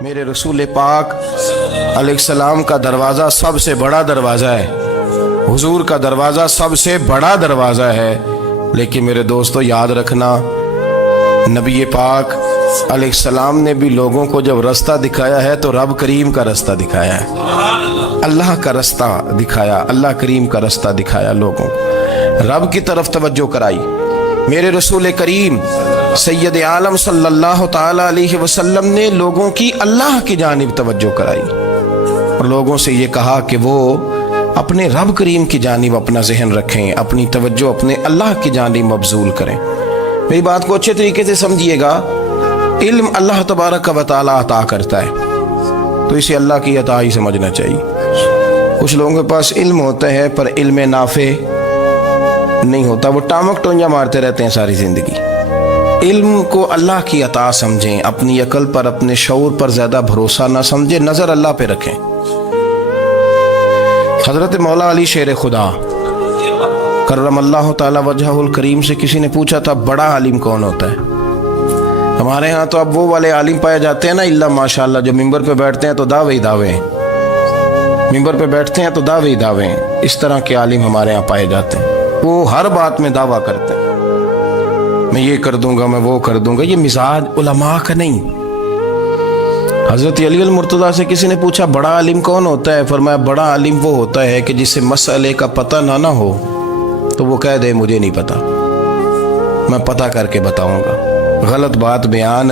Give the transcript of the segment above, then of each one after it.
میرے رسول پاک علیہ السلام کا دروازہ سب سے بڑا دروازہ ہے، حضور کا دروازہ سب سے بڑا دروازہ ہے، لیکن میرے دوستو یاد رکھنا، نبی پاک علیہ السلام نے بھی لوگوں کو جب رستہ دکھایا ہے تو رب کریم کا رستہ دکھایا ہے، اللہ کا رستہ دکھایا، اللہ کریم کا رستہ دکھایا، لوگوں کو رب کی طرف توجہ کرائی۔ میرے رسول کریم سید عالم صلی اللہ تعالی علیہ وسلم نے لوگوں کی اللہ کی جانب توجہ کرائی اور لوگوں سے یہ کہا کہ وہ اپنے رب کریم کی جانب اپنا ذہن رکھیں، اپنی توجہ اپنے اللہ کی جانب مبذول کریں۔ میری بات کو اچھے طریقے سے سمجھیے گا، علم اللہ تبارک و تعالی عطا کرتا ہے تو اسے اللہ کی عطا ہی سمجھنا چاہیے۔ کچھ لوگوں کے پاس علم ہوتا ہے پر علم نافع نہیں ہوتا، وہ ٹامک ٹونجا مارتے رہتے ہیں ساری زندگی۔ علم کو اللہ کی عطا سمجھیں، اپنی عقل پر اپنے شعور پر زیادہ بھروسہ نہ سمجھیں، نظر اللہ پہ رکھیں۔ حضرت مولا علی شیر خدا کرم اللہ تعالی وجہہ الکریم سے کسی نے پوچھا تھا بڑا عالم کون ہوتا ہے؟ ہمارے ہاں تو اب وہ والے عالم پائے جاتے ہیں نا، اللہ ماشاءاللہ، جو ممبر پہ بیٹھتے ہیں تو دعوے ہی دعوے ہیں، ممبر پہ بیٹھتے ہیں تو دعوے ہی دعوے ہیں، اس طرح کے عالم ہمارے ہاں پائے جاتے ہیں۔ وہ ہر بات میں دعویٰ کرتے ہیں، میں یہ کر دوں گا، میں وہ کر دوں گا۔ یہ مزاج علماء کا نہیں۔ حضرت علی المرتضیٰ سے کسی نے پوچھا بڑا عالم کون ہوتا ہے؟ فرمایا بڑا عالم وہ ہوتا ہے کہ جسے مسئلے کا پتہ نہ ہو تو وہ کہہ دے مجھے نہیں پتا، میں پتہ کر کے بتاؤں گا، غلط بات بیان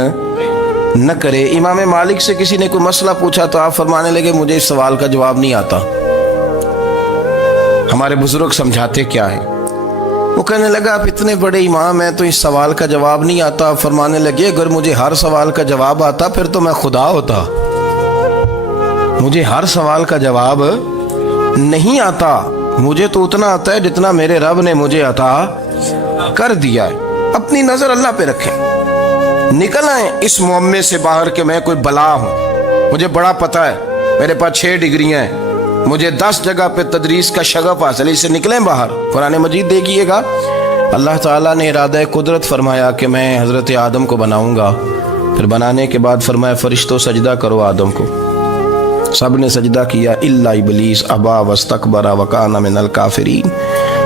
نہ کرے۔ امام مالک سے کسی نے کوئی مسئلہ پوچھا تو آپ فرمانے لگے مجھے اس سوال کا جواب نہیں آتا۔ ہمارے بزرگ سمجھاتے کیا ہے؟ وہ کہنے لگا آپ اتنے بڑے امام ہیں تو اس سوال کا جواب نہیں آتا۔ فرمانے لگے اگر مجھے ہر سوال کا جواب آتا پھر تو میں خدا ہوتا، مجھے ہر سوال کا جواب نہیں آتا، مجھے تو اتنا آتا ہے جتنا میرے رب نے مجھے عطا کر دیا ہے۔ اپنی نظر اللہ پہ رکھیں، نکل آئیں اس معمے سے باہر کہ میں کوئی بلا ہوں، مجھے بڑا پتہ ہے، میرے پاس 6 ڈگریاں ہیں، مجھے 10 جگہ پہ تدریس کا شغف حاصل ہے، اس سے نکلیں باہر۔ قرآن مجید دیکھیے گا، اللہ تعالیٰ نے ارادہ قدرت فرمایا کہ میں حضرت آدم کو بناؤں گا، پھر بنانے کے بعد فرمایا فرشتوں سجدہ کرو آدم کو، سب نے سجدہ کیا الا ابلیس ابا واستکبر وکان من الکافرین،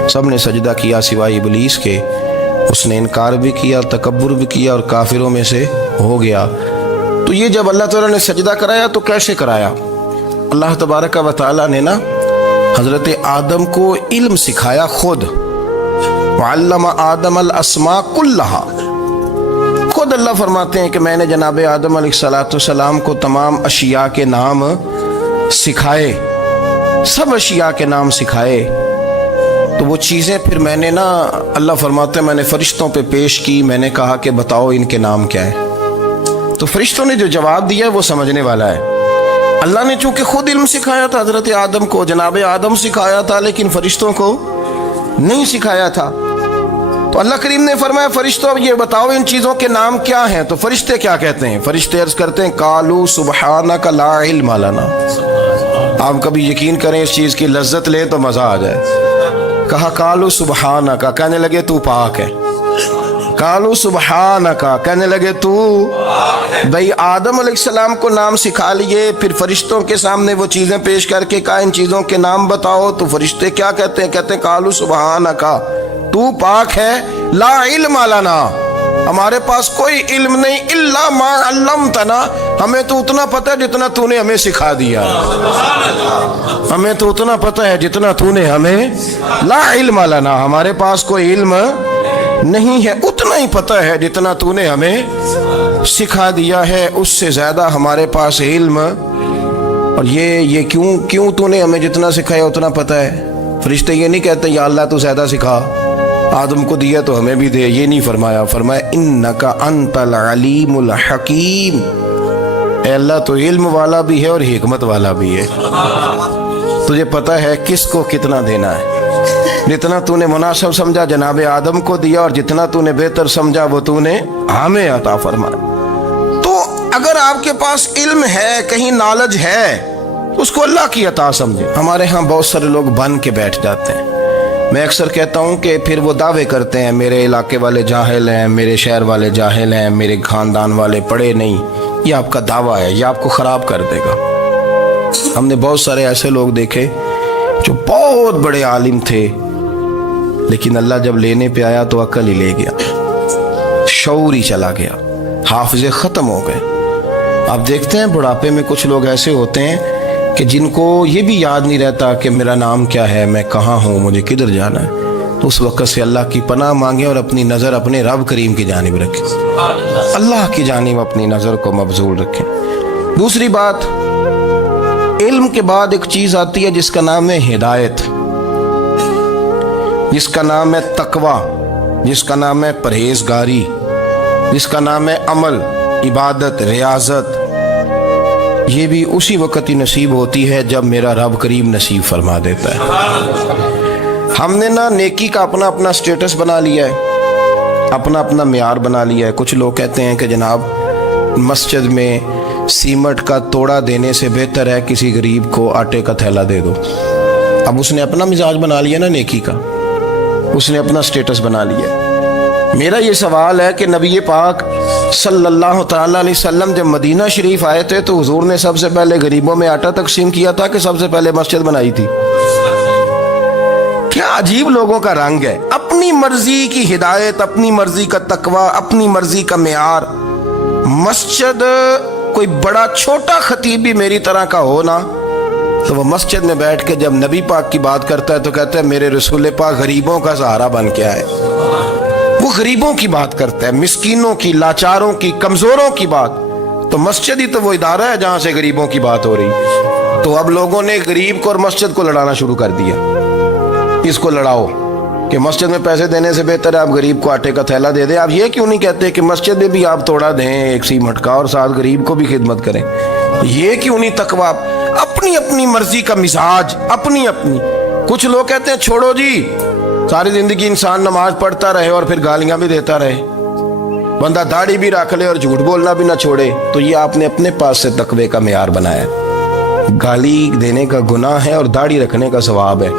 سب نے سجدہ کیا سوائے ابلیس کے، اس نے انکار بھی کیا، تکبر بھی کیا اور کافروں میں سے ہو گیا۔ تو یہ جب اللہ تعالیٰ نے سجدہ کرایا تو کیسے کرایا؟ اللہ تبارک و تعالیٰ نے نا حضرت آدم کو علم سکھایا خود، وعلم آدم الاسماء کلہا، خود اللہ فرماتے ہیں کہ میں نے جناب آدم علیہ السلام کو تمام اشیاء کے نام سکھائے، سب اشیاء کے نام سکھائے۔ تو وہ چیزیں پھر میں نے نا، اللہ فرماتے ہیں میں نے فرشتوں پہ پیش کی، میں نے کہا کہ بتاؤ ان کے نام کیا ہے، تو فرشتوں نے جو جواب دیا وہ سمجھنے والا ہے۔ اللہ نے چونکہ خود علم سکھایا تھا حضرت آدم کو، جناب آدم سکھایا تھا، لیکن فرشتوں کو نہیں سکھایا تھا۔ تو اللہ کریم نے فرمایا فرشتوں اب یہ بتاؤ ان چیزوں کے نام کیا ہیں؟ تو فرشتے کیا کہتے ہیں؟ فرشتے عرض کرتے ہیں قالوا سبحانک لا علم لنا۔ آپ کبھی یقین کریں اس چیز کی لذت لیں تو مزہ آ جائے۔ کہا قالوا سبحانک، کہنے لگے تو پاک ہے، قالوا سبحانک، کہنے لگے تو بھئی آدم علیہ السلام کو نام سکھا لیے، پھر فرشتوں کے سامنے وہ چیزیں پیش کر کے کہا ان چیزوں کے نام بتاؤ، تو فرشتے کیا کہتے ہیں؟ کہتے ہیں قالوا سبحانک، تو پاک ہے، لا علم لنا، ہمارے پاس کوئی علم نہیں، الا ما علمتنا، ہمیں تو اتنا پتہ ہے جتنا تو نے ہمیں سکھا دیا، ہمیں تو اتنا پتہ ہے جتنا تو نے ہمیں، لا علم لنا، ہمارے پاس کوئی علم نہیں ہے، اتنا ہی پتہ ہے جتنا تو نے ہمیں سکھا دیا ہے، اس سے زیادہ ہمارے پاس علم، اور یہ کیوں تو نے ہمیں جتنا سکھایا اتنا پتہ ہے۔ فرشتے یہ نہیں کہتے یا اللہ تو زیادہ سکھا، آدم کو دیا تو ہمیں بھی دے، یہ نہیں فرمایا، فرمایا انک انت العلیم الحکیم، اے اللہ تو علم والا بھی ہے اور حکمت والا بھی ہے، تجھے پتہ ہے کس کو کتنا دینا ہے، جتنا تو نے مناسب سمجھا جناب آدم کو دیا، اور جتنا تو نے بہتر سمجھا وہ تو نے ہمیں عطا فرمایا۔ تو اگر آپ کے پاس علم ہے، کہیں نالج ہے، اس کو اللہ کی عطا سمجھیں۔ ہمارے ہاں بہت سارے لوگ بن کے بیٹھ جاتے ہیں، میں اکثر کہتا ہوں کہ پھر وہ دعوے کرتے ہیں میرے علاقے والے جاہل ہیں، میرے شہر والے جاہل ہیں، میرے خاندان والے پڑھے نہیں، یہ آپ کا دعویٰ ہے، یہ آپ کو خراب کر دے گا۔ ہم نے بہت سارے ایسے لوگ دیکھے جو بہت بڑے عالم تھے، لیکن اللہ جب لینے پہ آیا تو عقل ہی لے گیا، شعور ہی چلا گیا، حافظے ختم ہو گئے۔ آپ دیکھتے ہیں بڑھاپے میں کچھ لوگ ایسے ہوتے ہیں کہ جن کو یہ بھی یاد نہیں رہتا کہ میرا نام کیا ہے، میں کہاں ہوں، مجھے کدھر جانا ہے۔ تو اس وقت سے اللہ کی پناہ مانگیں اور اپنی نظر اپنے رب کریم کی جانب رکھیں، اللہ کی جانب اپنی نظر کو مبذول رکھیں۔ دوسری بات، علم کے بعد ایک چیز آتی ہے جس کا نام ہے ہدایت، جس کا نام ہے تقوی، جس کا نام ہے پرہیزگاری، جس کا نام ہے عمل، عبادت، ریاضت۔ یہ بھی اسی وقت ہی نصیب ہوتی ہے جب میرا رب کریم نصیب فرما دیتا ہے۔ ہم نے نا نیکی کا اپنا اپنا سٹیٹس بنا لیا ہے، اپنا اپنا معیار بنا لیا ہے۔ کچھ لوگ کہتے ہیں کہ جناب مسجد میں سیمٹ کا توڑا دینے سے بہتر ہے کسی غریب کو آٹے کا تھیلا دے دو۔ اب اس نے اپنا مزاج بنا لیا نا نیکی کا، اس نے اپنا سٹیٹس بنا لیا۔ میرا یہ سوال ہے کہ نبی پاک صلی اللہ تعالیٰ علیہ وسلم جب مدینہ شریف آئے تھے تو حضور نے سب سے پہلے غریبوں میں آٹا تقسیم کیا تھا کہ سب سے پہلے مسجد بنائی تھی؟ کیا عجیب لوگوں کا رنگ ہے، اپنی مرضی کی ہدایت، اپنی مرضی کا تقوی، اپنی مرضی کا معیار۔ مسجد کوئی بڑا چھوٹا خطیب بھی میری طرح کا ہو نا، تو وہ مسجد میں بیٹھ کے جب نبی پاک کی بات کرتا ہے تو کہتا ہے میرے رسول پاک غریبوں کا سہارا بن کے آئے۔ وہ غریبوں کی بات کرتا ہے، مسکینوں کی، لاچاروں کی، کمزوروں کی بات۔ تو مسجد ہی تو وہ ادارہ ہے جہاں سے غریبوں کی بات ہو رہی۔ تو اب لوگوں نے غریب کو اور مسجد کو لڑانا شروع کر دیا، اس کو لڑاؤ کہ مسجد میں پیسے دینے سے بہتر ہے آپ غریب کو آٹے کا تھیلا دے دیں۔ آپ یہ کیوں نہیں کہتے کہ مسجد میں بھی آپ توڑا دیں ایک سیمٹ کا اور ساتھ غریب کو بھی خدمت کریں؟ یہ کیوں نہیں تقویٰ؟ اپنی اپنی مرضی کا مزاج، اپنی اپنی۔ کچھ لوگ کہتے ہیں چھوڑو جی، ساری زندگی انسان نماز پڑھتا رہے اور پھر گالیاں بھی دیتا رہے، بندہ داڑھی بھی رکھ لے اور جھوٹ بولنا بھی نہ چھوڑے۔ تو یہ آپ نے اپنے پاس سے تقوی کا معیار بنایا۔ گالی دینے کا گناہ ہے اور داڑھی رکھنے کا ثواب ہے۔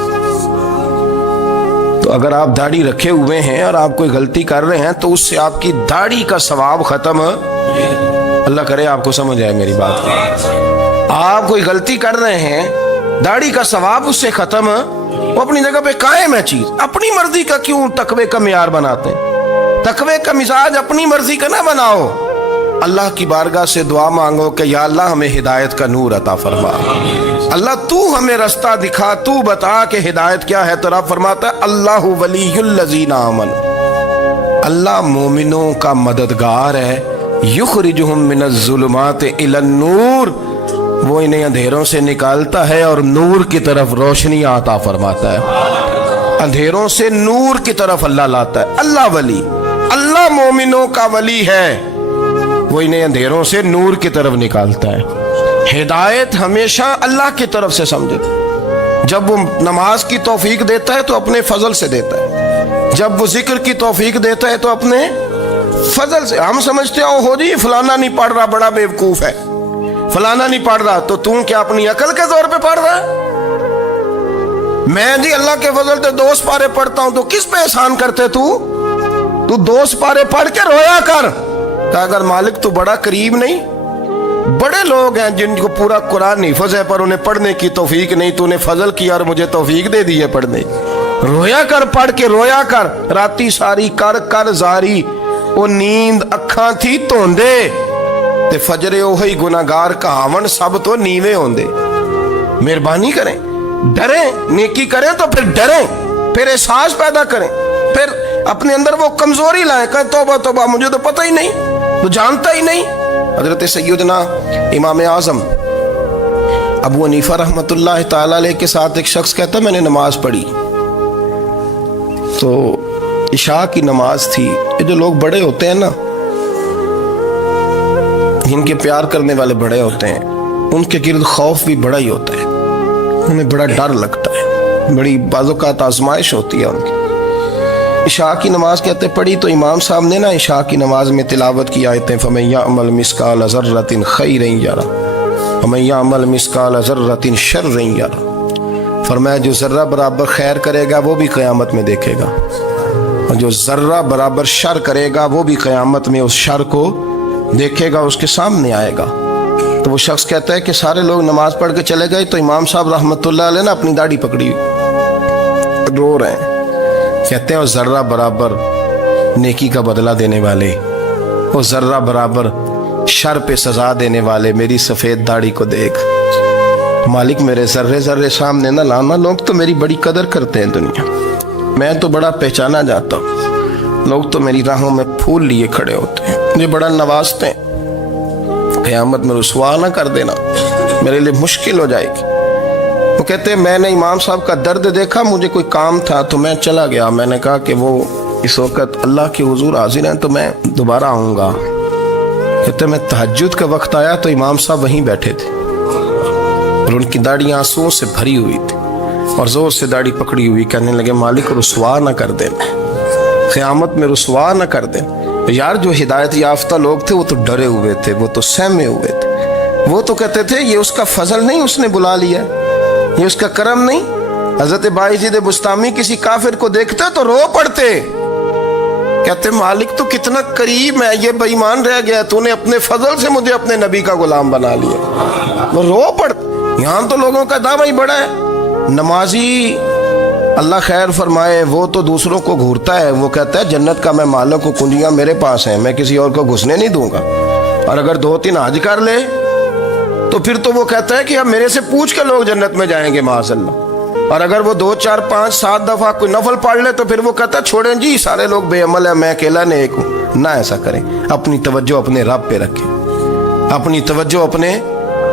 تو اگر آپ داڑھی رکھے ہوئے ہیں اور آپ کوئی غلطی کر رہے ہیں تو اس سے آپ کی داڑھی کا ثواب ختم۔ اللہ کرے آپ کو سمجھ آئے میری بات۔ آپ کوئی غلطی کر رہے ہیں، داڑھی کا ثواب اس سے ختم، وہ اپنی جگہ پہ قائم ہے چیز۔ اپنی مرضی کا کیوں تقوی کا معیار بناتے ہیں؟ تقوی کا مزاج اپنی مرضی کا نہ بناؤ۔ اللہ کی بارگاہ سے دعا مانگو کہ یا اللہ ہمیں ہدایت کا نور عطا فرما، اللہ تو ہمیں رستہ دکھا، تو بتا کہ ہدایت کیا ہے۔ تو رب فرماتا ہے اللہ ولی الذین آمنوا، اللہ مومنوں کا مددگار ہے، یخرجہم من الظلمات الی النور، وہ انہیں اندھیروں سے نکالتا ہے اور نور کی طرف روشنی عطا فرماتا ہے۔ اندھیروں سے نور کی طرف اللہ لاتا ہے۔ اللہ ولی، اللہ مومنوں کا ولی ہے، وہ انہیں اندھیروں سے نور کی طرف نکالتا ہے۔ ہدایت ہمیشہ اللہ کی طرف سے سمجھے۔ جب وہ نماز کی توفیق دیتا ہے تو اپنے فضل سے دیتا ہے، جب وہ ذکر کی توفیق دیتا ہے تو اپنے فضل سے۔ ہم سمجھتے ہیں ہو جی فلانا نہیں پڑھ رہا بڑا بیوقوف ہے، فلانا نہیں پڑھ رہا، تو تم کیا اپنی عقل کے زور پہ پڑھ رہا ہے؟ میں جی اللہ کے فضل سے 2 سپارے پڑھتا ہوں، تو کس پہ احسان کرتے تو 2 سپارے پڑھ کے رویا کر کہ اگر مالک تو بڑا قریب نہیں۔ بڑے لوگ ہیں جن کو پورا قرآن حفظ ہے پر انہیں پڑھنے کی توفیق نہیں، تو انہیں فضل کیا اور مجھے توفیق دے دی ہے پڑھنے۔ رویا کر، پڑھ کے رویا کر، راتی ساری کر کر زاری، وہ نیند اکھاں تھی توندے تے فجرے اوہی گناہگار کہاون سب تو نیوے ہوندے۔ مہربانی کریں، ڈریں، نیکی کریں تو پھر ڈریں، پھر احساس پیدا کریں، پھر اپنے اندر وہ کمزوری لائیں، کہیں توبہ توبہ مجھے تو پتہ ہی نہیں، تو جانتا ہی نہیں۔ حضرت سیدنا امام اعظم ابو حنیفہ رحمۃ اللہ تعالی علیہ کے ساتھ ایک شخص کہتا میں نے نماز پڑھی، تو عشاء کی نماز تھی۔ یہ جو لوگ بڑے ہوتے ہیں نا، جن کے پیار کرنے والے بڑے ہوتے ہیں، ان کے گرد خوف بھی بڑا ہی ہوتا ہے، انہیں بڑا ڈر لگتا ہے، بڑی بعض اوقات آزمائش ہوتی ہے ان کی۔ عشاء کی نماز کہتے پڑھی تو امام صاحب نے نا عشاء کی نماز میں تلاوت کی آیتیں فَمَن يَعْمَلْ مِثْقَالَ ذَرَّةٍ خَيْرًا يَرَهُ وَمَن يَعْمَلْ مِثْقَالَ ذَرَّةٍ شَرًّا يَرَهُ، فرمایا جو ذرہ برابر خیر کرے گا وہ بھی قیامت میں دیکھے گا، اور جو ذرہ برابر شر کرے گا وہ بھی قیامت میں اس شر کو دیکھے گا اس کے سامنے آئے گا. تو وہ شخص کہتا ہے کہ سارے لوگ نماز پڑھ کے چلے گئے تو امام صاحب رحمۃ اللہ علیہ نے اپنی داڑھی پکڑی ہوئی رو رہے ہیں. کہتے ہیں وہ ذرہ برابر نیکی کا بدلہ دینے والے، وہ ذرہ برابر شر پہ سزا دینے والے میری سفید داڑھی کو دیکھ. مالک میرے ذرے ذرے سامنے نہ لانا، لوگ تو میری بڑی قدر کرتے ہیں دنیا، میں تو بڑا پہچانا جاتا ہوں، لوگ تو میری راہوں میں پھول لیے کھڑے ہوتے ہیں، مجھے بڑا نوازتے ہیں. قیامت میں رسوا نہ کر دینا، میرے لیے مشکل ہو جائے گی. وہ کہتے ہیں میں نے امام صاحب کا درد دیکھا، مجھے کوئی کام تھا تو میں چلا گیا. میں نے کہا کہ وہ اس وقت اللہ کے حضور حاضر ہیں تو میں دوبارہ آؤں گا. کہتے ہیں میں تہجد کا وقت آیا تو امام صاحب وہیں بیٹھے تھے اور ان کی داڑھی آنسوؤں سے بھری ہوئی تھی اور زور سے داڑھی پکڑی ہوئی. کہنے لگے مالک رسوا نہ کر دیں، قیامت میں رسوا نہ کر دیں. یار جو ہدایت یافتہ لوگ تھے وہ تو ڈرے ہوئے تھے، وہ تو سہمے ہوئے تھے. وہ تو کہتے تھے یہ اس کا فضل نہیں، اس نے بلا لیا، یہ اس کا کرم نہیں. حضرت بایزید بسطامی کسی کافر کو دیکھتے تو رو پڑتے، کہتے مالک تو کتنا کریم ہے، یہ بے ایمان رہ گیا، تو نے اپنے فضل سے مجھے اپنے نبی کا غلام بنا لیا. وہ رو پڑتے. یہاں تو لوگوں کا دعویٰ ہی بڑا ہے. نمازی اللہ خیر فرمائے وہ تو دوسروں کو گھورتا ہے، وہ کہتا ہے جنت کا میں مالک ہوں، کنجیاں میرے پاس ہیں، میں کسی اور کو گھسنے نہیں دوں گا. اور اگر 2-3 حج کر لے تو پھر تو وہ کہتا ہے کہ اب میرے سے پوچھ کے لوگ جنت میں جائیں گے معاذ اللہ. اور اگر وہ 2 4 5 7 دفعہ کوئی نفل پڑھ لے تو پھر وہ کہتا ہے چھوڑیں جی سارے لوگ بے عمل ہیں، میں اکیلا نیک ہوں. نہ ایسا کریں، اپنی توجہ اپنے رب پہ رکھیں، اپنی توجہ اپنے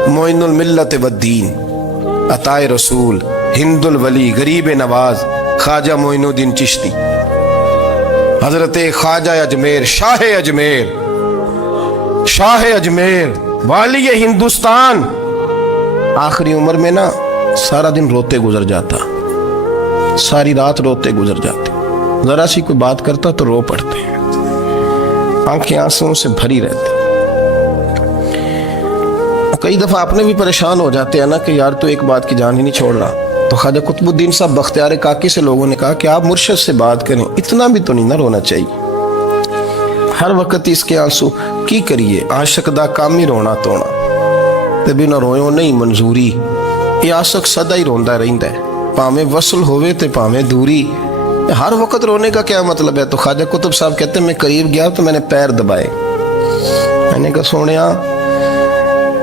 معین الملت والدین، عطائے رسول، ہند الولی، غریب نواز، خواجہ معین الدین چشتی، حضرت خواجہ اجمیر، شاہ اجمیر، شاہ اجمیر، والی ہندوستان. آخری عمر میں نا سارا دن روتے گزر جاتا، ساری رات روتے گزر جاتے، ذرا سی کوئی بات کرتا تو رو پڑتے، آنکھیں آنسوں سے بھری رہتی. کئی دفعہ اپنے بھی پریشان ہو جاتے ہیں نا کہ یار تو ایک بات کی جان ہی نہیں چھوڑ رہا. تو خواجہ قطب الدین صاحب بختیار کاکی سے لوگوں نے کہا کہ آپ مرشد سے بات کریں، اتنا بھی تو نہیں نہ رونا چاہیے، ہر وقت اس کے آنسو کی کریے، عاشق دا کام ہی رونا تونا، تبھی نہ رویوں نہیں منظوری. یہ عاشق سدا ہی روندا رہندا ہے، پاویں وصل ہوئے تے پاویں دوری. ہر وقت رونے کا کیا مطلب ہے؟ تو خواجہ قطب صاحب کہتے ہیں میں قریب گیا تو میں نے پیر دبائے، میں نے کہا سونیا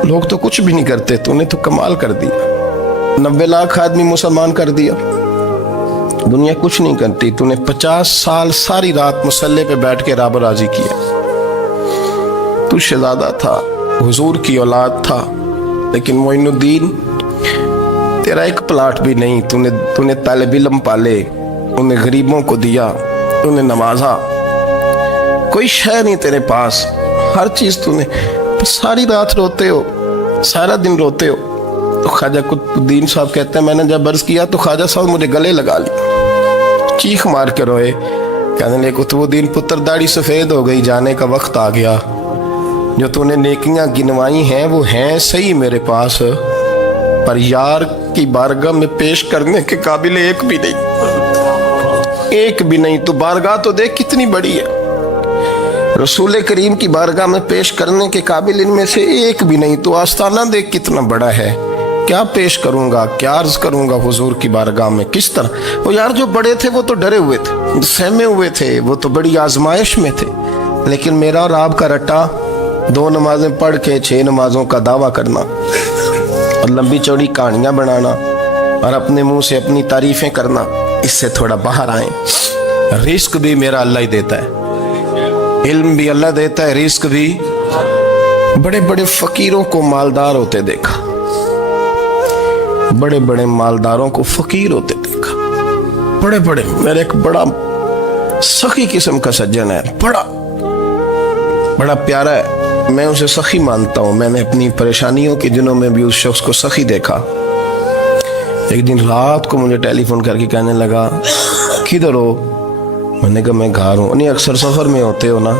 لوگ تو کچھ بھی نہیں کرتے، تو نے تو کمال کر دیا، 90 لاکھ آدمی مسلمان کر دیا، دنیا کچھ نہیں کرتی، تو نے 50 سال ساری رات مسلح پہ بیٹھ کے رب راضی کیا. تو شہزادہ تھا، حضور کی اولاد تھا، لیکن معین الدین تیرا ایک پلاٹ بھی نہیں، تو نے طالب علم پالے، انہیں غریبوں کو دیا، انہیں نوازا، کوئی شے نہیں تیرے پاس، ہر چیز تو نے، ساری رات روتے ہو، سارا دن روتے ہو. تو خواجہ قطب الدین صاحب کہتے ہیں میں نے جب عرض کیا تو خواجہ صاحب مجھے گلے لگا لیا، چیخ مار کے روئے، کہنے لگے قطب الدین پتر داڑھی سفید ہو گئی، جانے کا وقت آ گیا، جو تو نے نیکیاں گنوائی ہیں وہ ہیں صحیح میرے پاس، پر یار کی بارگاہ میں پیش کرنے کے قابل ایک بھی نہیں، ایک بھی نہیں. تو بارگاہ تو دیکھ کتنی بڑی ہے، رسول کریم کی بارگاہ میں پیش کرنے کے قابل ان میں سے ایک بھی نہیں. تو آستانہ دیکھ کتنا بڑا ہے، کیا پیش کروں گا، کیا عرض کروں گا حضور کی بارگاہ میں، کس طرح. وہ یار جو بڑے تھے وہ تو ڈرے ہوئے تھے، سہمے ہوئے تھے، وہ تو بڑی آزمائش میں تھے. لیکن میرا اور آپ کا رٹا 2 نمازیں پڑھ کے 6 نمازوں کا دعویٰ کرنا اور لمبی چوڑی کہانیاں بنانا اور اپنے منہ سے اپنی تعریفیں کرنا، اس سے تھوڑا باہر آئیں. رزق بھی میرا اللہ ہی دیتا ہے، علم بھی اللہ دیتا ہے، رزق بھی. بڑے بڑے فقیروں کو مالدار ہوتے دیکھا، بڑے بڑے مالداروں کو فقیر ہوتے دیکھا، بڑے بڑے. میرے ایک بڑا سخی قسم کا سجن ہے، بڑا پیارا ہے، میں اسے سخی مانتا ہوں. میں نے اپنی پریشانیوں کے دنوں میں بھی اس شخص کو سخی دیکھا. ایک دن رات کو مجھے ٹیلی فون کر کے کہنے لگا کدھر ہو؟ میں نے کہا میں گھر ہوں. نہیں اکثر سفر میں ہوتے ہو نا؟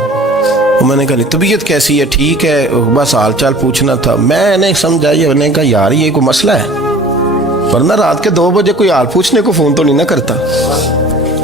میں نے کہا طبیعت کیسی ہے؟ ٹھیک ہے، بس حال چال پوچھنا تھا. میں نے سمجھائی، میں نے کہا یار یہ کوئی مسئلہ ہے، ورنہ رات کے 2 بجے کوئی حال پوچھنے کو فون تو نہیں نہ کرتا.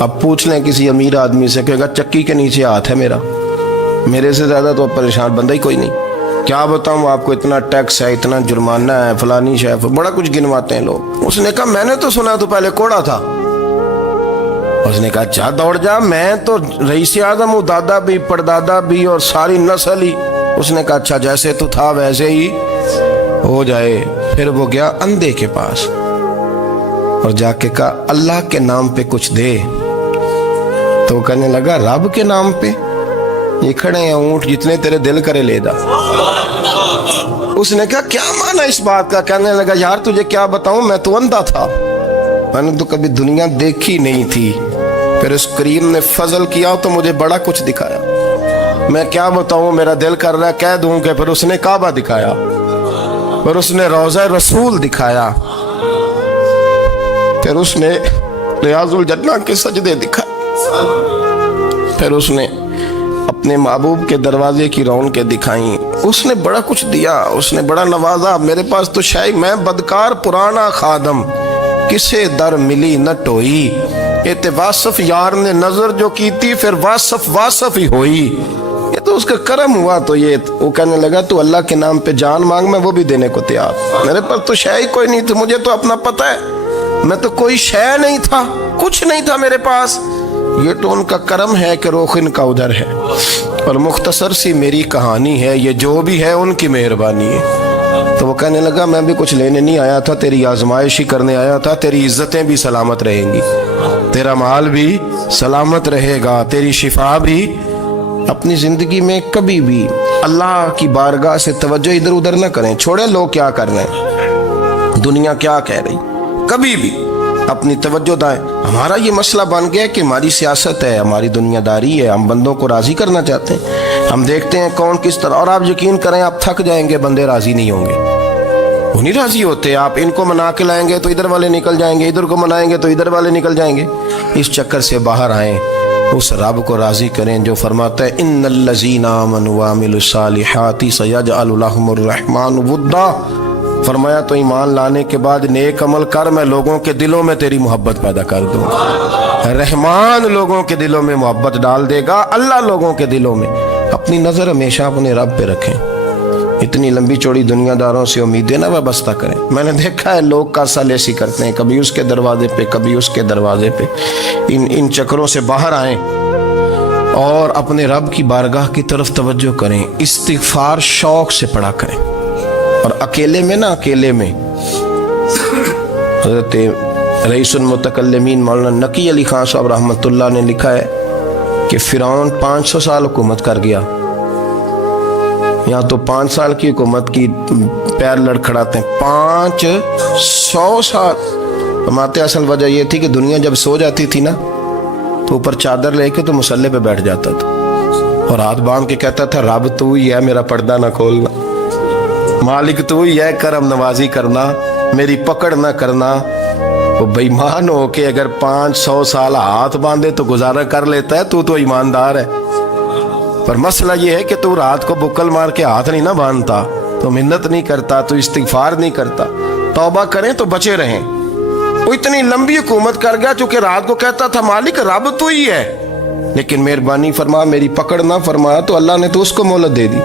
اب پوچھ لیں کسی امیر آدمی سے، کہے گا چکی کے نیچے ہاتھ ہے میرا، میرے سے زیادہ تو پریشان بندہ ہی کوئی نہیں، کیا بتاؤں آپ کو، اتنا ٹیکس ہے، اتنا جرمانہ ہے، فلانی شے، بڑا کچھ گنواتے ہیں لوگ۔ اس نے کہا میں نے تو سنا تو پہلے کوڑا تھا۔ اس نے کہا جا دوڑ جا، میں تو رئیس اعظم ہوں، دادا بھی پردادا بھی اور ساری نسل ہی۔ اس نے کہا اچھا جیسے تو تھا ویسے ہی ہو جائے۔ پھر وہ گیا اندھے کے پاس اور جا کے کہا اللہ کے نام پہ کچھ دے۔ تو وہ کہنے لگا رب کے نام پہ؟ یہ کھڑے ہیں اونٹ، جتنے تیرے دل کرے لے دا۔ اس نے کہا کیا معنی اس بات کا؟ کہنے لگا یار تجھے کیا بتاؤں، میں تو اندھا تھا، میں نے تو کبھی دنیا دیکھی نہیں تھی، پھر اس کریم نے فضل کیا تو مجھے بڑا کچھ دکھایا، میں کیا بتاؤں، میرا دل کر رہا ہے کہہ دوں کہ پھر اس نے کعبہ دکھایا، پھر اس نے روضہ رسول دکھایا، پھر اس نے ریاض الجنہ کے سجدے دکھائے، پھر اس نے اپنے محبوب کے دروازے کی رونقیں دکھائیں، اس نے بڑا کچھ دیا، اس نے بڑا نوازا۔ میرے پاس تو شاید میں بدکار پرانا خادم، کسے در ملی نہ ٹوئی، یہ واصف یار نے نظر جو کی تھی، پھر واصف ہی ہوئی، یہ تو اس کا کرم ہوا۔ تو یہ وہ کہنے لگا تو اللہ کے نام پہ جان مانگ، میں وہ بھی دینے کو تیار، میرے پاس تو شے کوئی نہیں تھی، مجھے تو اپنا پتہ ہے، میں تو کوئی شے نہیں تھا، کچھ نہیں تھا میرے پاس، یہ تو ان کا کرم ہے کہ رخ ان کا ادھر ہے، اور مختصر سی میری کہانی ہے، یہ جو بھی ہے ان کی مہربانی ہے۔ تو وہ کہنے لگا میں بھی کچھ لینے نہیں آیا تھا، تیری آزمائش ہی کرنے آیا تھا، تیری عزتیں بھی سلامت رہیں گی، تیرا مال بھی سلامت رہے گا، تیری شفا بھی۔ اپنی زندگی میں کبھی بھی اللہ کی بارگاہ سے توجہ ادھر ادھر نہ کریں، چھوڑیں لوگ کیا کر رہے ہیں، دنیا کیا کہہ رہی، کبھی بھی اپنی توجہ دائیں۔ ہمارا یہ مسئلہ بن گیا کہ ہماری سیاست ہے، ہماری دنیا داری ہے، ہم بندوں کو راضی کرنا چاہتے ہیں، ہم دیکھتے ہیں کون کس طرح، اور آپ یقین کریں آپ تھک جائیں گے، بندے راضی نہیں ہوں گے، وہ نہیں راضی ہوتے، آپ ان کو منا کے لائیں گے تو ادھر والے نکل جائیں گے، ادھر کو منائیں گے تو ادھر والے نکل جائیں گے۔ اس چکر سے باہر آئیں، اس رب کو راضی کریں جو فرماتا ہے ان الذین آمنوا وعملوا الصالحات سیجعل لهم الرحمن ودا۔ فرمایا تو ایمان لانے کے بعد نیک عمل کر، میں لوگوں کے دلوں میں تیری محبت پیدا کر دوں گا۔ رحمان لوگوں کے دلوں میں محبت ڈال دے گا، اللہ لوگوں کے دلوں میں۔ اپنی نظر ہمیشہ اپنے رب پہ رکھیں، اتنی لمبی چوڑی دنیا داروں سے امیدیں نہ وابستہ کریں۔ میں نے دیکھا ہے لوگ کاسا لیسی کرتے ہیں، کبھی اس کے دروازے پہ کبھی اس کے دروازے پہ، ان چکروں سے باہر آئیں اور اپنے رب کی بارگاہ کی طرف توجہ کریں، استغفار شوق سے پڑھا کریں، اور اکیلے میں نہ، اکیلے میں حضرت رئیس المتکلمین مولانا نقی علی خان صاحب رحمۃ اللہ نے لکھا ہے کہ فرعون 500 سال حکومت کر گیا، یہاں تو 5 سال کی حکومت کی پیر لڑکھڑاتے ہیں، 500 سال۔ فرماتے اصل وجہ یہ تھی کہ دنیا جب سو جاتی تھی نا تو اوپر چادر لے کے تو مسلح پہ بیٹھ جاتا تھا اور ہاتھ باندھ کے کہتا تھا رب تو ہی ہے، میرا پردہ نہ کھولنا، مالک تو ہی ہے، کرم نوازی کرنا، میری پکڑ نہ کرنا۔ وہ بے ایمان ہو کے اگر 500 سال ہاتھ باندھے تو گزارا کر لیتا ہے، تو ایماندار ہے، پر مسئلہ یہ ہے کہ تو رات کو بکل مار کے ہاتھ نہیں نہ باندھتا، تو منت نہیں کرتا، تو استغفار نہیں کرتا۔ توبہ کریں تو بچے رہیں۔ وہ اتنی لمبی حکومت کر گیا چونکہ رات کو کہتا تھا مالک رب تو ہی ہے، لیکن مہربانی فرما، میری پکڑ نہ فرمایا تو اللہ نے تو اس کو مہلت دے دی۔